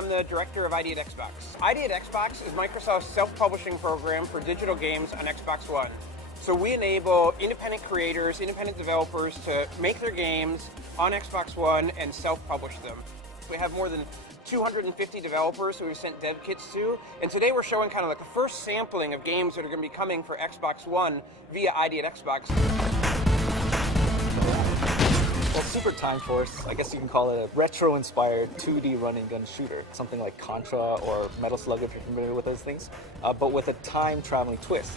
I'm the director of ID at Xbox. ID at Xbox is Microsoft's self-publishing program for digital games on Xbox One. So we enable independent creators, independent developers to make their games on Xbox One and self-publish them. We have more than 250 developers who we've sent dev kits to, and today we're showing kind of like the first sampling of games that are going to be coming for Xbox One via ID at Xbox. Well, Super Time Force, I guess you can call it a retro-inspired 2D running gun shooter, something like Contra or Metal Slug if you're familiar with those things, but with a time-traveling twist.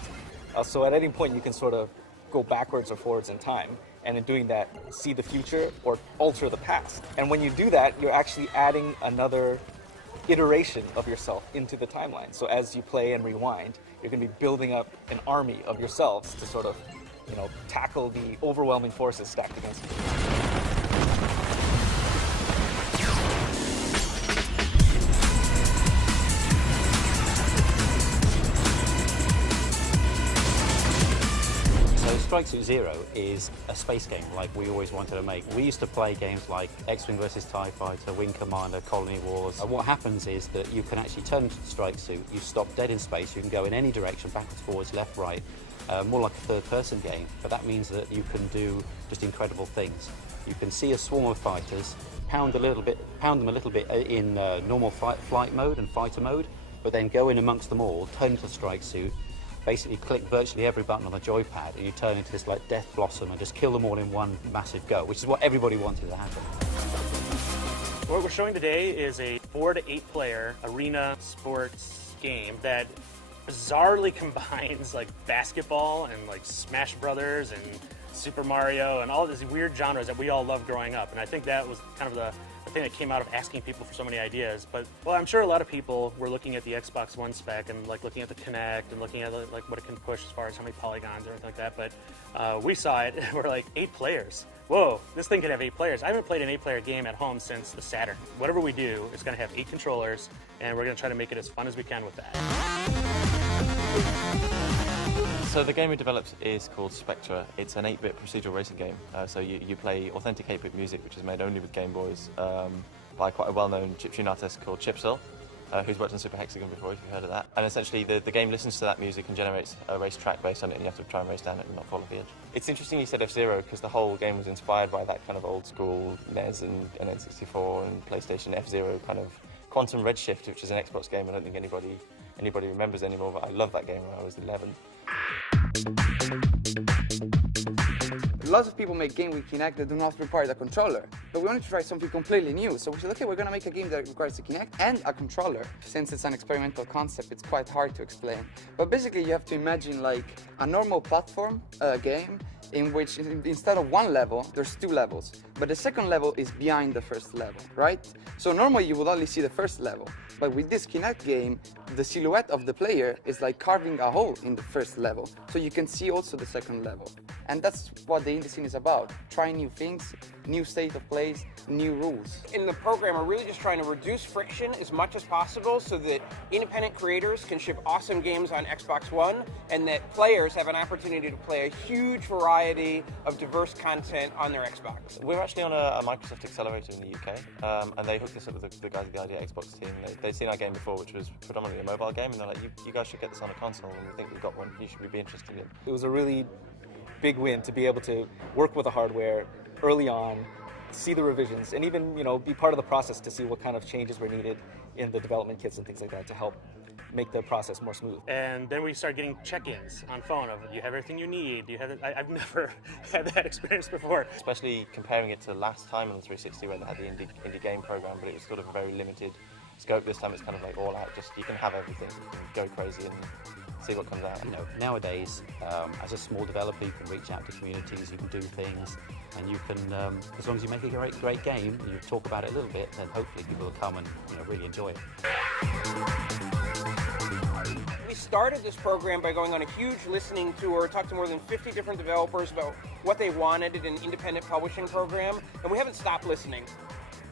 So at any point you can sort of go backwards or forwards in time, and in doing that, see the future or alter the past. And when you do that, you're actually adding another iteration of yourself into the timeline. So as you play and rewind, you're going to be building up an army of yourselves to sort of, tackle the overwhelming forces stacked against you. Strike Suit Zero is a space game like we always wanted to make. We used to play games like X-Wing vs TIE Fighter, Wing Commander, Colony Wars. What happens is that you can actually turn into the Strike Suit, you stop dead in space, you can go in any direction, backwards, forwards, left, right, more like a third-person game, but that means that you can do just incredible things. You can see a swarm of fighters, pound them a little bit in normal flight mode and fighter mode, but then go in amongst them all, turn into the Strike Suit, basically click virtually every button on the joypad and you turn into this like death blossom and just kill them all in one massive go, which is what everybody wanted to happen. What we're showing today is a 4 to 8 player arena sports game that bizarrely combines like basketball and like Smash Brothers and Super Mario and all these weird genres that we all loved growing up. And I think that was kind of the thing that came out of asking people for so many ideas. But, well, I'm sure a lot of people were looking at the Xbox One spec and like looking at the Kinect and looking at like what it can push as far as how many polygons or anything like that. But we saw it, we're like, 8 players. Whoa, this thing could have 8 players. I haven't played an 8-player game at home since the Saturn. Whatever we do, it's going to have 8 controllers, and we're going to try to make it as fun as we can with that. So the game we developed is called Spectra. It's an 8-bit procedural racing game. So you play authentic 8-bit music, which is made only with Game Boys, by quite a well-known chiptune artist called Chipsil, who's worked on Super Hexagon before, if you've heard of that. And essentially the game listens to that music and generates a race track based on it, and you have to try and race down it and not fall off the edge. It's interesting you said F-Zero, because the whole game was inspired by that kind of old-school NES and N64 and PlayStation F-Zero kind of Quantum Redshift, which is an Xbox game I don't think anybody remembers anymore, but I loved that game when I was 11. Lots of people make games with Kinect that do not require the controller, but we wanted to try something completely new. So we said, okay, we're going to make a game that requires a Kinect and a controller. Since it's an experimental concept, it's quite hard to explain. But basically, you have to imagine like a normal platform game in which instead of 1 level, there's 2 levels. But the second level is behind the first level, right? So normally you would only see the first level. But with this Kinect game, the silhouette of the player is like carving a hole in the first level. So you can see also the second level. And that's what the indie scene is about. Trying new things, new state of plays, new rules. In the program, we're really just trying to reduce friction as much as possible so that independent creators can ship awesome games on Xbox One and that players have an opportunity to play a huge variety of diverse content on their Xbox. We're actually on a Microsoft Accelerator in the UK, and they hooked us up with the guys at the ID Xbox team. They'd seen our game before, which was predominantly a mobile game, and they're like, you guys should get this on a console, and we think we've got one you should be interested in. It was a really big win to be able to work with the hardware early on, see the revisions, and even be part of the process to see what kind of changes were needed in the development kits and things like that to help make the process more smooth. And then we started getting check-ins on phone of, do you have everything you need? Do you have it? I've never had that experience before. Especially comparing it to last time on the 360 where they had the indie game program, but it was sort of a very limited scope. This time it's kind of like all out, just you can have everything, you can go crazy and see what comes out. Nowadays, as a small developer, you can reach out to communities, you can do things, and you can, as long as you make a great game, and you talk about it a little bit, then hopefully people will come and really enjoy it. We started this program by going on a huge listening tour, talked to more than 50 different developers about what they wanted in an independent publishing program, and we haven't stopped listening.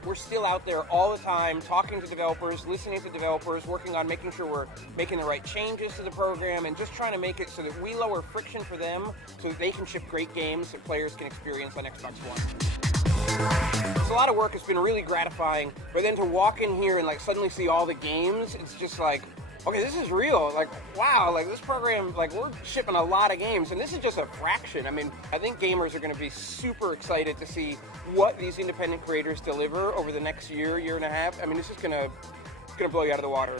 We're still out there all the time, talking to developers, listening to developers, working on making sure we're making the right changes to the program, and just trying to make it so that we lower friction for them so that they can ship great games that players can experience on Xbox One. It's a lot of work. It's been really gratifying. But then to walk in here and like suddenly see all the games, it's just like, okay, this is real. Like, wow, like this program, like we're shipping a lot of games, and this is just a fraction. I mean, I think gamers are going to be super excited to see what these independent creators deliver over the next year, year and a half. I mean, this is going to blow you out of the water.